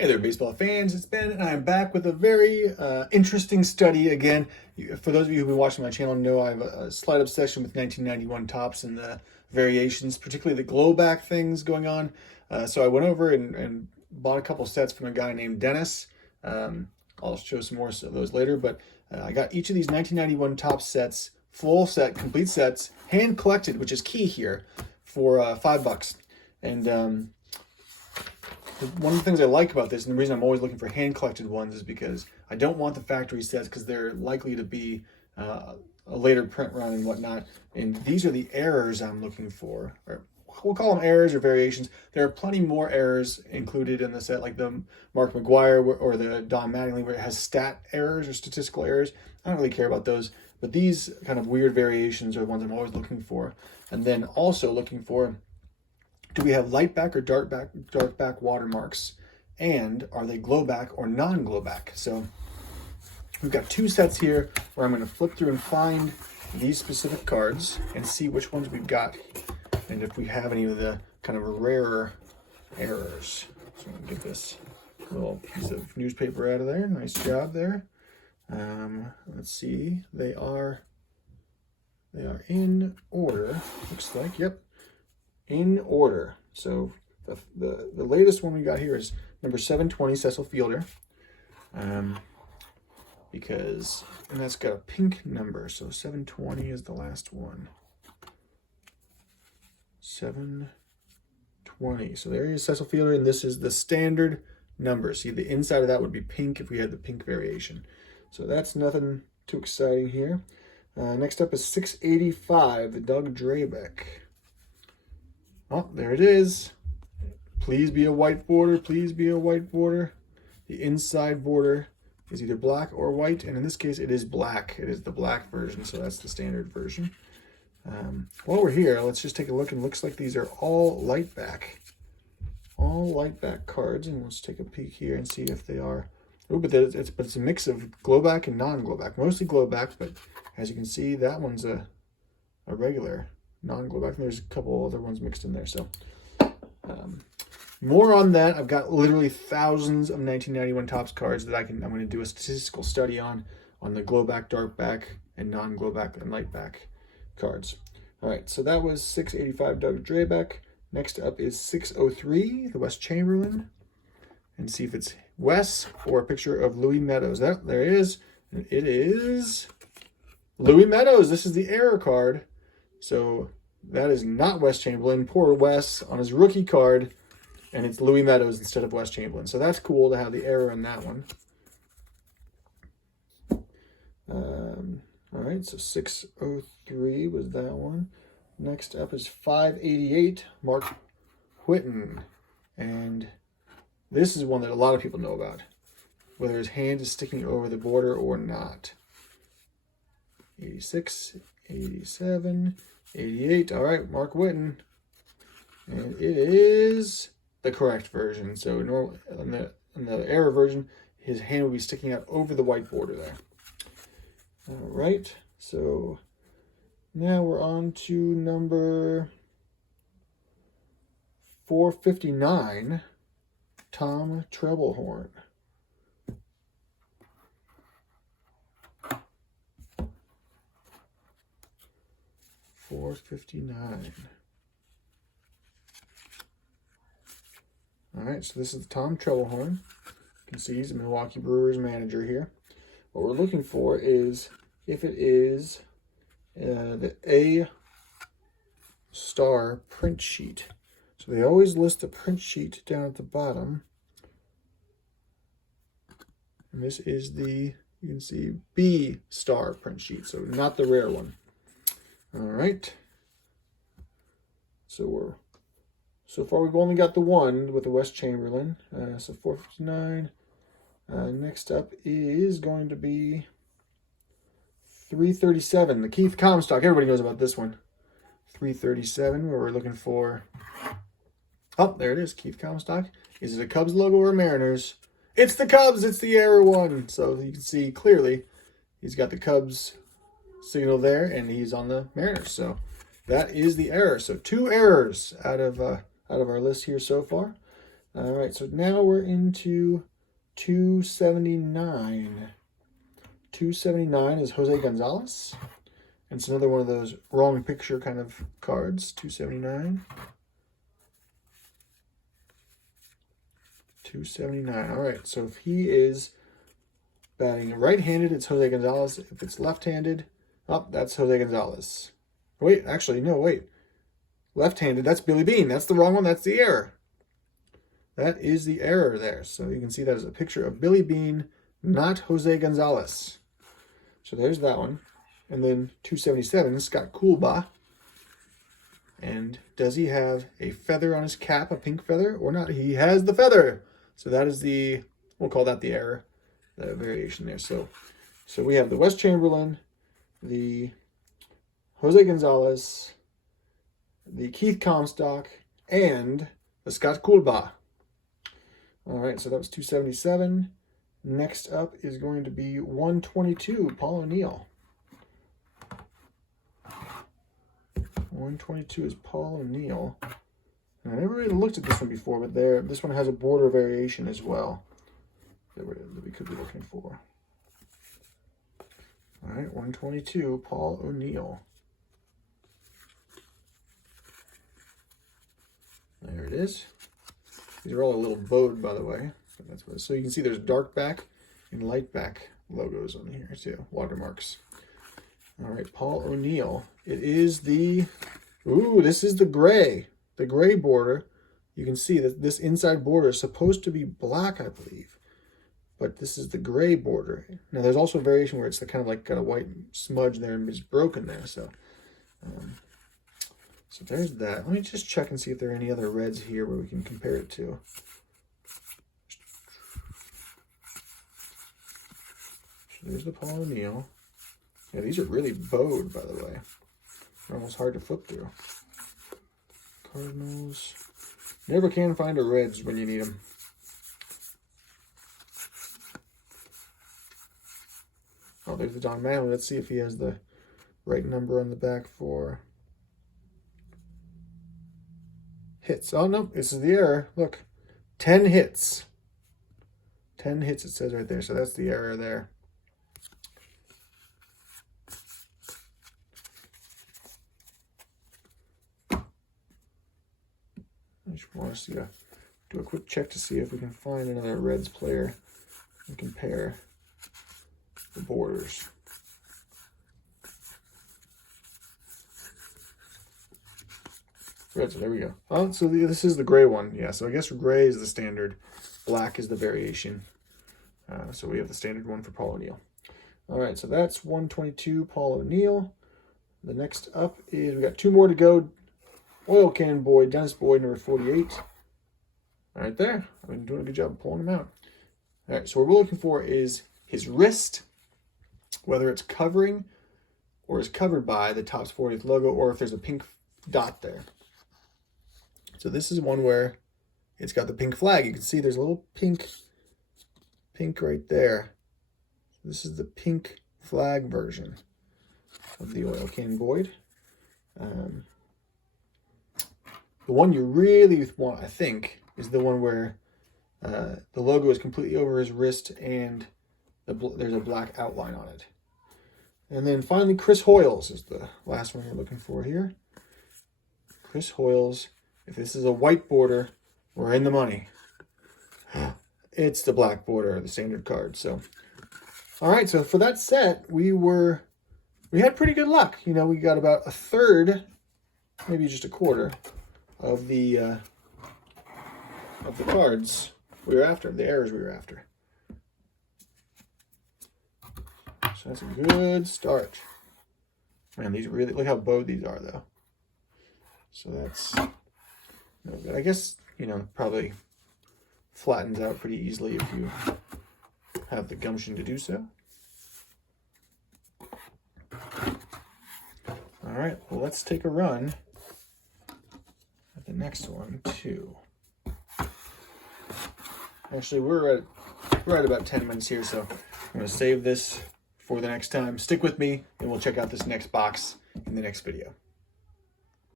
Hey there, baseball fans. It's Ben, and I'm back with a very interesting study again. For those of you who've been watching my channel, know I have a slight obsession with 1991 Topps and the variations, particularly the glow back things going on. So I went over and bought a couple sets from a guy named Dennis. I'll show some more of those later, but I got each of these 1991 Topps sets, full set, complete sets, hand collected, which is key here, for $5. And one of the things I like about this, and the reason I'm always looking for hand-collected ones, is because I don't want the factory sets because they're likely to be a later print run and whatnot. And these are the errors I'm looking for, or we'll call them errors or variations. There are plenty more errors included in the set, like the Mark McGwire or the Don Mattingly, where it has stat errors or statistical errors. I don't really care about those, but these kind of weird variations are the ones I'm always looking for. And then also looking for, do we have light back or dark back watermarks? And are they glow back or non-glow back? So we've got two sets here where I'm going to flip through and find these specific cards and see which ones we've got, and if we have any of the kind of rarer errors. So I'm going to get this little piece of newspaper out of there. Nice job there. Let's see. They are in order. Looks like, yep. In order. So the latest one we got here is number 720, Cecil Fielder, and that's got a pink number, so 720 is the last one. 720. So there is Cecil Fielder, and this is the standard number. See, the inside of that would be pink if we had the pink variation. So that's nothing too exciting here. Next up is 685, the Doug Drabek. Oh, there it is. Please be a white border. Please be a white border. The inside border is either black or white, and in this case, it is black. It is the black version, so that's the standard version. While we're here, let's just take a look, and it looks like these are all light back. All light back cards, and let's take a peek here and see if they are. Oh, but it's a mix of glow back and non-glow back. Mostly glow back, but as you can see, that one's a regular non-glow back. There's a couple other ones mixed in there. So more on that. I've got literally thousands of 1991 Topps cards that I'm going to do a statistical study on the glow back, dark back, and non-glow back and light back cards. All right, so that was 685 Doug Drabek. Next up is 603, the Wes Chamberlain, and see if it's Wes or a picture of Louis Meadows. There it is. And it is Louis Meadows. This is the error card. So that is not Wes Chamberlain. Poor Wes on his rookie card, and it's Louis Meadows instead of Wes Chamberlain. So that's cool to have the error in that one. All right, so 603 was that one. Next up is 588, Mark Whiten. And this is one that a lot of people know about, whether his hand is sticking over the border or not. 86, 87, 88. All right, Mark Whiten. And it is the correct version. So on the error version, his hand will be sticking out over the white border there. All right, so now we're on to number 459, Tom Trebelhorn. $4.59. All right, so this is Tom Trebelhorn. You can see he's a Milwaukee Brewers manager here. What we're looking for is if it is the A-star print sheet. So they always list the print sheet down at the bottom. And this is the, you can see, B-star print sheet, so not the rare one. All right. So far we've only got the one with the Wes Chamberlain. So 459. Next up is going to be 337, the Keith Comstock. Everybody knows about this one. 337, where we're looking for. Oh, there it is, Keith Comstock. Is it a Cubs logo or a Mariners? It's the Cubs. It's the error one. So you can see clearly he's got the Cubs signal there, and he's on the Mariners. So that is the error. So two errors out of our list here so far. All right, so now we're into 279. 279 is Jose Gonzalez. And it's another one of those wrong picture kind of cards. 279. 279. All right, so if he is batting right-handed, it's Jose Gonzalez. If it's left-handed, oh, that's Jose Gonzalez. Wait, actually, no, wait. Left-handed, that's Billy Beane. That's the wrong one. That's the error. That is the error there. So you can see that as a picture of Billy Beane, not Jose Gonzalez. So there's that one. And then 277, Scott Coolbaugh. And does he have a feather on his cap, a pink feather, or not? He has the feather. So that is the, we'll call that the error, the variation there. So we have the Wes Chamberlain, the Jose Gonzalez, the Keith Comstock, and the Scott Coolbaugh. All right, so that was 277. Next up is going to be 122, Paul O'Neill. 122 is Paul O'Neill. I never really looked at this one before, but this one has a border variation as well that we could be looking for. All right, 122, Paul O'Neill. There it is. These are all a little bowed, by the way. So you can see there's dark back and light back logos on here too, watermarks. All right, Paul O'Neill. It is the, ooh, this is the gray border. You can see that this inside border is supposed to be black, I believe, but this is the gray border. Now there's also a variation where it's the kind of like got a white smudge there and it's broken there. So there's that. Let me just check and see if there are any other reds here where we can compare it to. So there's the Paul O'Neill. Yeah, these are really bowed, by the way. They're almost hard to flip through. Cardinals. Never can find a reds when you need them. Oh, there's the Don Mattingly. Let's see if he has the right number on the back for hits. Oh, no, this is the error. Look, 10 hits. 10 hits, it says right there. So that's the error there. I just want to see do a quick check to see if we can find another Reds player and compare the borders. Reds, there we go. Oh, so this is the gray one. Yeah, so I guess gray is the standard. Black is the variation. So we have the standard one for Paul O'Neill. All right, so that's 122 Paul O'Neill. The next up is, we got two more to go. Oil Can Boyd, Dennis Boyd, number 48. Right there. I've been doing a good job pulling him out. All right, so what we're looking for is his wrist, whether it's covering or is covered by the Topps 40th logo, or if there's a pink dot there. So this is one where it's got the pink flag. You can see there's a little pink right there. This is the pink flag version of the Oil Can Boyd. The one you really want, I think, is the one where the logo is completely over his wrist and there's a black outline on it. And then finally, Chris Hoiles is the last one we're looking for here. Chris Hoiles. If this is a white border, we're in the money. It's the black border, the standard card. So, all right. So for that set, we had pretty good luck. You know, we got about a third, maybe just a quarter of the cards we were after, the errors we were after. So that's a good start. Man, these really, look how bowed these are though. So that's no good. I guess, you know, probably flattens out pretty easily if you have the gumption to do so. All right, well, let's take a run at the next one too. Actually, we're at about 10 minutes here, so I'm going to save this for the next time. Stick with me, and we'll check out this next box in the next video.